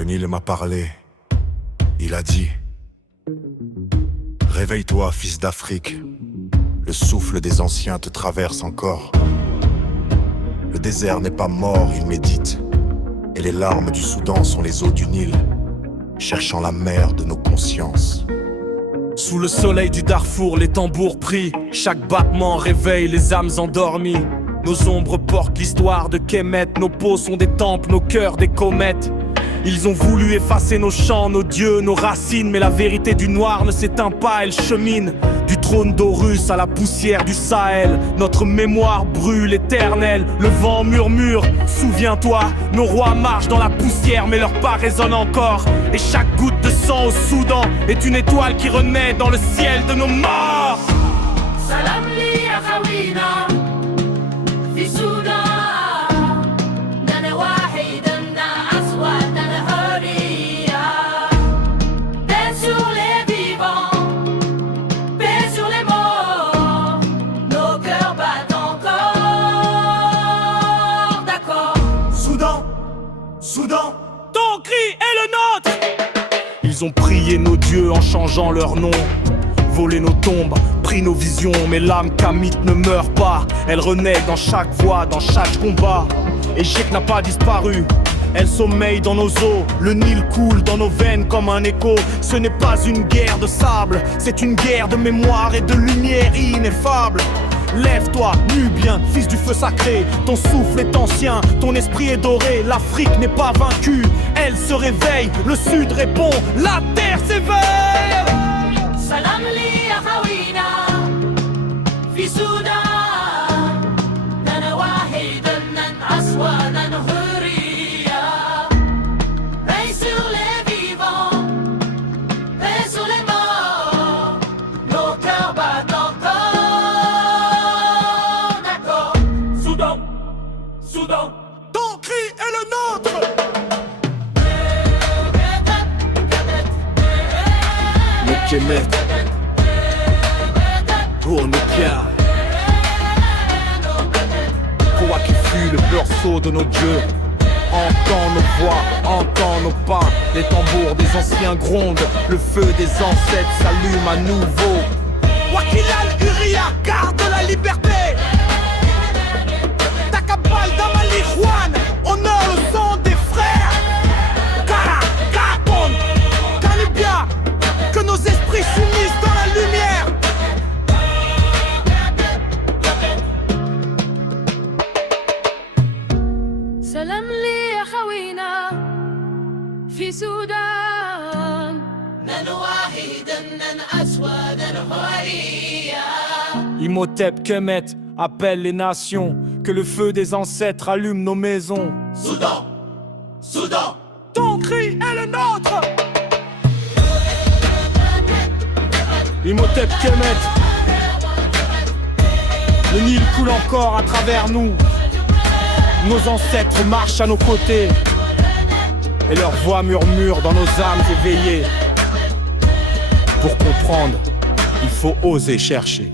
Le Nil m'a parlé, il a dit: réveille-toi, fils d'Afrique, le souffle des anciens te traverse encore. Le désert n'est pas mort, il médite, et les larmes du Soudan sont les eaux du Nil, cherchant la mer de nos consciences. Sous le soleil du Darfour, les tambours prient, chaque battement réveille les âmes endormies. Nos ombres portent l'histoire de Kemet, nos peaux sont des temples, nos cœurs des comètes. Ils ont voulu effacer nos chants, nos dieux, nos racines, mais la vérité du noir ne s'éteint pas, elle chemine. Du trône d'Horus à la poussière du Sahel, notre mémoire brûle éternelle. Le vent murmure, souviens-toi, nos rois marchent dans la poussière, mais leur pas résonne encore. Et chaque goutte de sang au Soudan est une étoile qui renaît dans le ciel de nos morts. Salam li akhawina fi Soudan. Soudan, ton cri est le nôtre. Ils ont prié nos dieux en changeant leur nom, volé nos tombes, pris nos visions. Mais l'âme kamite ne meurt pas, elle renaît dans chaque voix, dans chaque combat. Et Jek n'a pas disparu, elle sommeille dans nos os. Le Nil coule dans nos veines comme un écho. Ce n'est pas une guerre de sable, c'est une guerre de mémoire et de lumière ineffable. Lève-toi, Nubien, fils du feu sacré. Ton souffle est ancien, ton esprit est doré. L'Afrique n'est pas vaincue, elle se réveille. Le Sud répond, la terre s'éveille. Salam li akhawina fi Soudan. Nana wahidan nan aswa nan hurriya. Paix sur les vivants, paix sur les morts. Nos cœurs battent encore. Soudan, ton cri est le nôtre. Le Kemet, pour nos pierres. Quoi qui fuit le berceau de nos dieux. Entends nos voix, entends nos pas. Les tambours des anciens grondent, le feu des ancêtres s'allume à nouveau. Wakilal Uria, garde la liberté. Takabal Damali Juan, honore le sang des frères. Kara, Kapon, Kalibia, que nos esprits s'unissent dans la lumière. Salam li akhawina fi Soudan. Nan wahidan nan aswa nan hurriya. Imhotep Kemet appelle les nations, que le feu des ancêtres allume nos maisons. Soudan, Soudan, ton cri est le nôtre. Imhotep Kemet, le Nil coule encore à travers nous. Nos ancêtres marchent à nos côtés, et leur voix murmure dans nos âmes éveillées. Pour comprendre, il faut oser chercher.